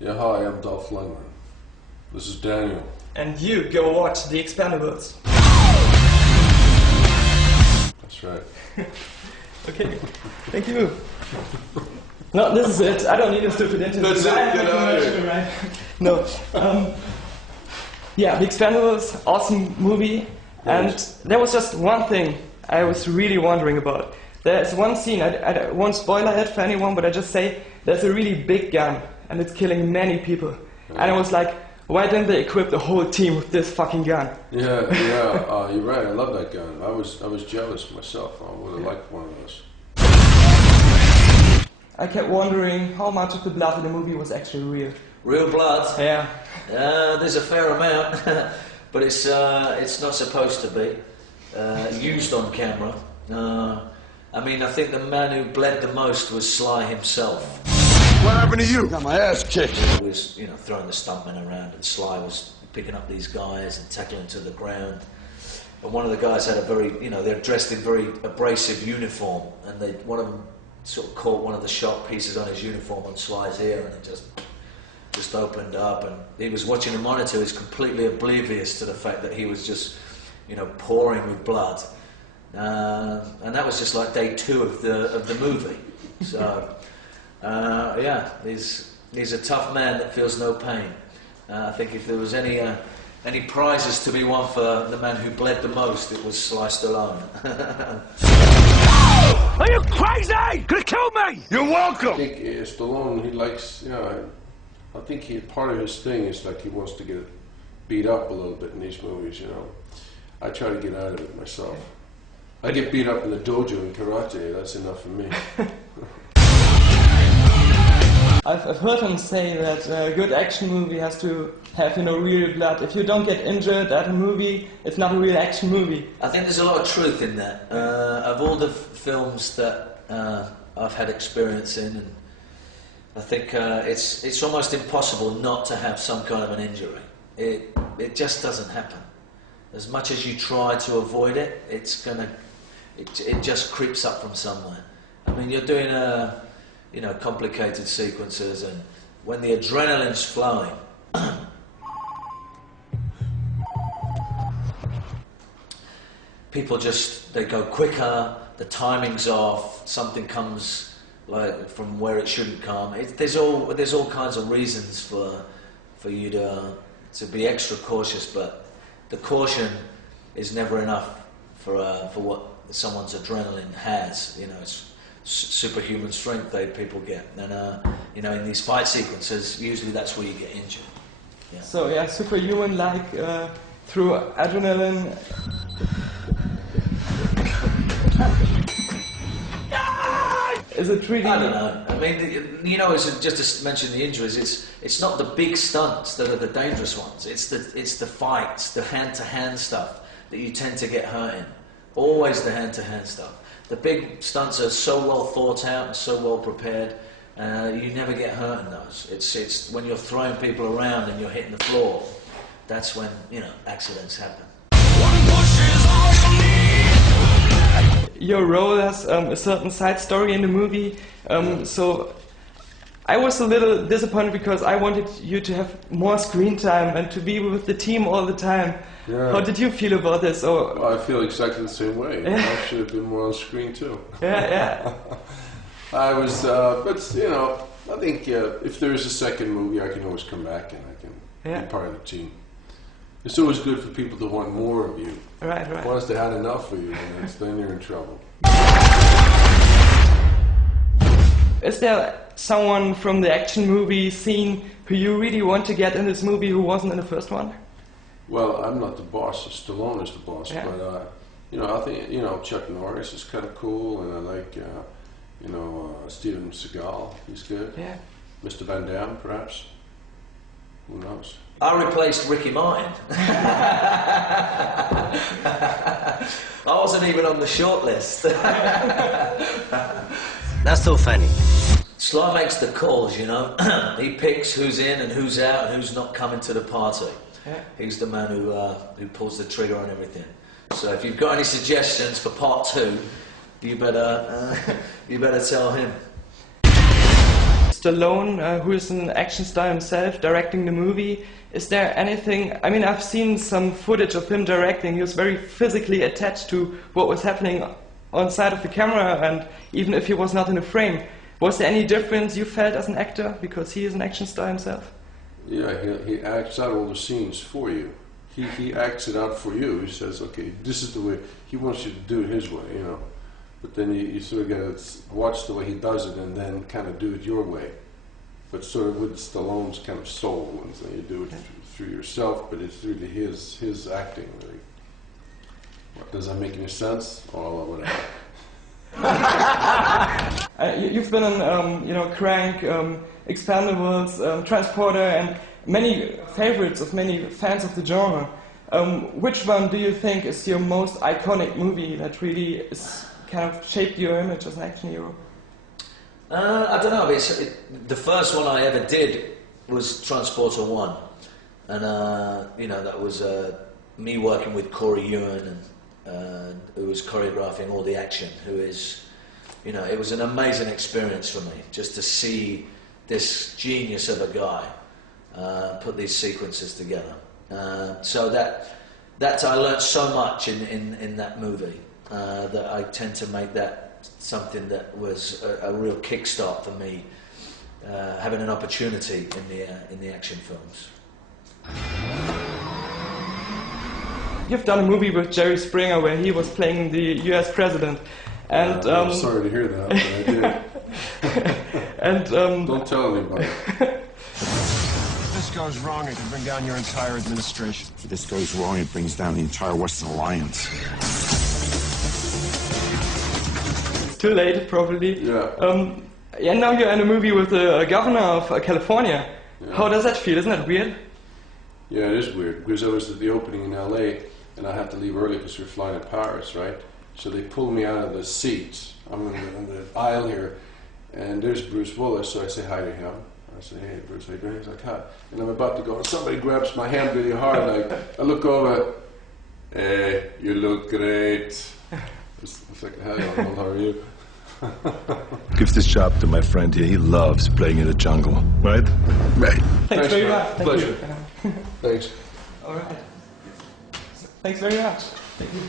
Yeah, hi, I'm Dolph Lundgren. This is Daniel. And you go watch The Expendables. That's right. Okay, thank you. No, this is it. I don't need a stupid interview. That's it, get out of here. Right? No. Yeah, The Expendables, awesome movie. And there was just one thing I was really wondering about. There's one scene, I won't spoiler it for anyone, but I just say there's a really big gun and it's killing many people. And I was like, why didn't they equip the whole team with this fucking gun? Yeah, you're right, I love that gun. I was jealous myself. I would have liked one of those. I kept wondering how much of the blood in the movie was actually real. Real blood? Yeah. There's a fair amount, but it's not supposed to be used on camera. I mean, I think the man who bled the most was Sly himself. What happened to you? Got my ass kicked. He was, throwing the stuntmen around, and Sly was picking up these guys and tackling them to the ground. And one of the guys had a very, they're dressed in very abrasive uniform, and one of them sort of caught one of the sharp pieces on his uniform on Sly's ear, and it just opened up, and he was watching a monitor. He was completely oblivious to the fact that he was just, pouring with blood. And that was just like day 2 of the movie. So, yeah, he's a tough man that feels no pain. I think if there was any prizes to be won for the man who bled the most, it was Sly Stallone. Are you crazy? Gonna kill me? You're welcome. I think Stallone, he likes, I think part of his thing is like he wants to get beat up a little bit in these movies, I try to get out of it myself. I get beat up in the dojo in karate, that's enough for me. I've heard him say that a good action movie has to have, real blood. If you don't get injured at a movie, it's not a real action movie. I think there's a lot of truth in that. Of all the films that I've had experience in, and I think it's almost impossible not to have some kind of an injury. It just doesn't happen. As much as you try to avoid it, it just creeps up from somewhere. I mean, you're doing complicated sequences, and when the adrenaline's flowing, people they go quicker, the timing's off, something comes like from where it shouldn't come. There's all kinds of reasons for you to be extra cautious, but the caution is never enough for what someone's adrenaline has. It's superhuman strength people get, and in these fight sequences, usually that's where you get injured. Yeah. So yeah, superhuman, like through adrenaline. Is it really? I don't know. I mean, just to mention the injuries, it's not the big stunts that are the dangerous ones. It's the fights, the hand-to-hand stuff that you tend to get hurt in. Always the hand-to-hand stuff. The big stunts are so well thought out and so well prepared, you never get hurt in those. It's when you're throwing people around and you're hitting the floor, that's when, accidents happen. Your role has a certain side story in the movie, so I was a little disappointed because I wanted you to have more screen time and to be with the team all the time. Yeah. How did you feel about this? Well, I feel exactly the same way. Yeah. I should have been more on screen too. Yeah. I was, but I think if there is a second movie, I can always come back and I can be part of the team. It's always good for people to want more of you. Right. Once they had enough of you, then you're in trouble. Is there someone from the action movie scene who you really want to get in this movie who wasn't in the first one? Well, I'm not the boss. Stallone is the boss, yeah. But I think Chuck Norris is kind of cool, and I like Steven Seagal. He's good. Yeah. Mr. Van Damme, perhaps. Who knows? I replaced Ricky Martin. I wasn't even on the short list. That's so funny. Sly makes the calls, He picks who's in and who's out and who's not coming to the party. Yeah. He's the man who pulls the trigger on everything. So if you've got any suggestions for part 2, you better tell him. Stallone, who is an action star himself, directing the movie. Is there anything? I mean, I've seen some footage of him directing. He was very physically attached to what was happening on side of the camera, and even if he was not in a frame. Was there any difference you felt as an actor, because he is an action star himself? Yeah, he acts out all the scenes for you. He acts it out for you. He says, okay, this is the way, he wants you to do it his way, you know. But then you sort of got to watch the way he does it and then kind of do it your way. But sort of with Stallone's kind of soul, and so you do it through yourself, but it's really his acting, really. What, does that make any sense? Or whatever. You've been in, you know, Crank, Expendables, Transporter, and many favorites of many fans of the genre. Which one do you think is your most iconic movie that really is kind of shaped your image as an action hero? I don't know. The first one I ever did was Transporter 1, and you know, that was me working with Corey Ewan, and who was choreographing all the action. Who is, you know, it was an amazing experience for me just to see this genius of a guy put these sequences together. So that I learned so much in that movie that I tend to make that something that was a real kickstart for me, having an opportunity in the action films. You've done a movie with Jerry Springer where he was playing the US president, and I'm sorry to hear that, but I did. and Don't tell anybody. If this goes wrong, it can bring down your entire administration. If this goes wrong, it brings down the entire Western Alliance. too late, probably. Yeah. And now you're in a movie with the governor of California. Yeah. How does that feel? Isn't that weird? Yeah, it is weird, because I was at the opening in LA, and I had to leave early because we were flying to Paris, right? So they pulled me out of the seats. I'm in the aisle here, and there's Bruce Willis, so I say hi to him. I say, hey, Bruce, how you doing? He's like, hi. And I'm about to go, and somebody grabs my hand really hard, like, I look over, hey, you look great. It's like, hi, Arnold, how are you? Give this job to my friend here. He loves playing in the jungle, right? Right. Thanks very much. Thank Pleasure. you. Thanks. All right. Thanks very much. Thank you.